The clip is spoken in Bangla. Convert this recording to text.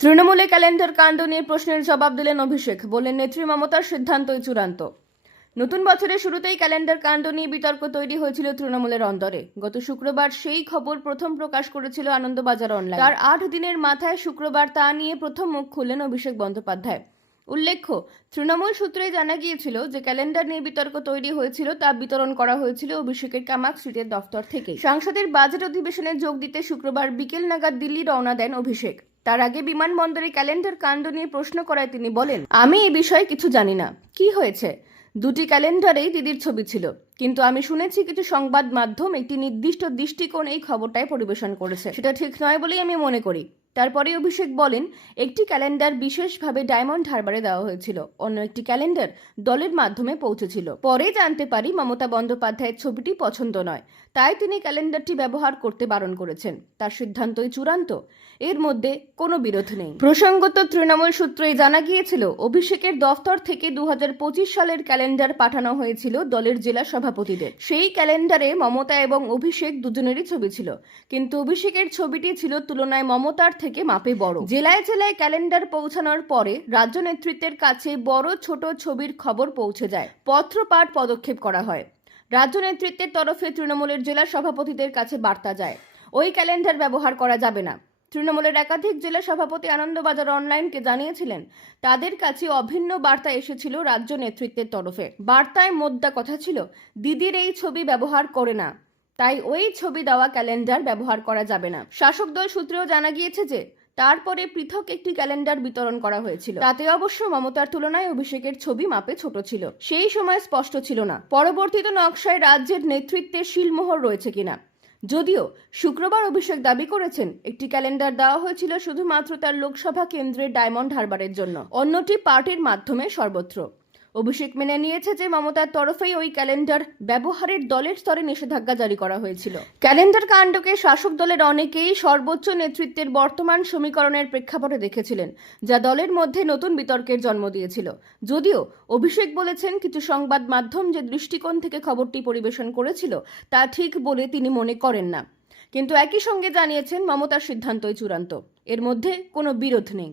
তৃণমূলে ক্যালেন্ডার কাণ্ড নিয়ে প্রশ্নের জবাব দিলেন অভিষেক, বললেন নেত্রী মমতার সিদ্ধান্তই চূড়ান্ত। নতুন বছরের শুরুতেই ক্যালেন্ডার কাণ্ড নিয়ে বিতর্ক তৈরি হয়েছিল তৃণমূলের অন্দরে। গত শুক্রবার সেই খবর প্রথম প্রকাশ করেছিল আনন্দবাজার অনলাইন। তার আট দিনের মাথায় শুক্রবার তা নিয়ে প্রথম মুখ খুললেন অভিষেক বন্দ্যোপাধ্যায়। উল্লেখ্য, তৃণমূল সূত্রে জানা গিয়েছিল যে ক্যালেন্ডার নিয়ে বিতর্ক তৈরি হয়েছিল তা বিতরণ করা হয়েছিল অভিষেকের কামাক স্ট্রিটের দফতর থেকে। সংসদের বাজেট অধিবেশনে যোগ দিতে শুক্রবার বিকেল নাগাদ দিল্লি রওনা দেন অভিষেক। তার আগে বিমানবন্দরে ক্যালেন্ডার কাণ্ড নিয়ে প্রশ্ন করায় তিনি বলেন, আমি এই বিষয়ে কিছু জানি না। কি হয়েছে? দুটি ক্যালেন্ডারেই দিদির ছবি ছিল। কিন্তু আমি শুনেছি কিছু সংবাদ মাধ্যম একটি নির্দিষ্ট দৃষ্টিকোণ এই খবরটাই পরিবেশন করেছে। সেটা ঠিক নয় বলেই আমি মনে করি। তারপরে অভিষেক বলেন, একটি ক্যালেন্ডার বিশেষভাবে ডায়মন্ড হারবারে দেওয়া হয়েছিল। অন্য একটি ক্যালেন্ডার দলের মাধ্যমে পৌঁছেছিল। পরে জানতে পারি, মমতা বন্দ্যোপাধ্যায়ের ছবিটি পছন্দ নয়। তাই তিনি ক্যালেন্ডারটি ব্যবহার করতে বারণ করেছেন। তার সিদ্ধান্তই চূড়ান্ত। এর মধ্যে কোনো বিরোধ নেই। প্রসঙ্গত তৃণমূল সূত্রেই জানা গিয়েছিল, অভিষেকের দফতর থেকে দু হাজার সালের ক্যালেন্ডার পাঠানো হয়েছিল দলের জেলা সভাপতিদের। সেই ক্যালেন্ডারে মমতা এবং অভিষেক দুজনেরই ছবি ছিল। কিন্তু অভিষেকের ছবিটি ছিল তুলনায় মমতার থেকে মাপে বড়। জেলায় জেলায় ক্যালেন্ডার পৌঁছানোর পরে রাজ্য নেতৃত্বের কাছে বড় ছোট ছবির খবর পৌঁছে যায়। পত্রপাঠ পদক্ষেপ করা হয়। রাজ্য নেতৃত্বের তরফে তৃণমূলের জেলা সভাপতিদের কাছে বার্তা যায়। ওই ক্যালেন্ডার ব্যবহার করা যাবে না। তৃণমূলের একাধিক জেলা সভাপতি আনন্দবাজার অনলাইনকে জানিয়েছিলেন, তাদের কাছে অভিন্ন বার্তা এসেছিল রাজ্য নেতৃত্বের তরফে। বার্তায় মোদ্দা কথা ছিল, দিদির এই ছবি ব্যবহার করে না। তাই ওই ছবি দেওয়া ক্যালেন্ডার ব্যবহার করা যাবে না। শাসক দল সূত্রেও জানা গিয়েছে যে, তারপরে পৃথক একটি ক্যালেন্ডার বিতরণ করা হয়েছিল। তাতে অবশ্য মমতার তুলনায় অভিষেকের ছবি মাপে ছোট ছিল। সেই সময় স্পষ্ট ছিল না, পরবর্তীতে নকশায় রাজ্যের নেতৃত্বে শিলমোহর রয়েছে কিনা। যদিও শুক্রবার অভিষেক দাবি করেছেন, একটি ক্যালেন্ডার দেওয়া হয়েছিল শুধুমাত্র তার লোকসভা কেন্দ্রের ডায়মন্ড হারবারের জন্য। অন্যটি পার্টির মাধ্যমে সর্বত্র। অভিষেক মেনে নিয়েছে যে মমতার তরফেই ওই ক্যালেন্ডার ব্যবহারের দলের স্তরে নিষেধাজ্ঞা জারি করা হয়েছিল। ক্যালেন্ডার কাণ্ডকে শাসক দলের অনেকেই সর্বোচ্চ নেতৃত্বের বর্তমান সমীকরণের প্রেক্ষাপটে দেখেছিলেন, যা দলের মধ্যে নতুন বিতর্কের জন্ম দিয়েছিল। যদিও অভিষেক বলেছেন কিছু সংবাদ মাধ্যম যে দৃষ্টিকোণ থেকে খবরটি পরিবেশন করেছিল, তা ঠিক বলে তিনি মনে করেন না। কিন্তু একই সঙ্গে জানিয়েছেন মমতার সিদ্ধান্তই চূড়ান্ত। এর মধ্যে কোনো বিরোধ নেই।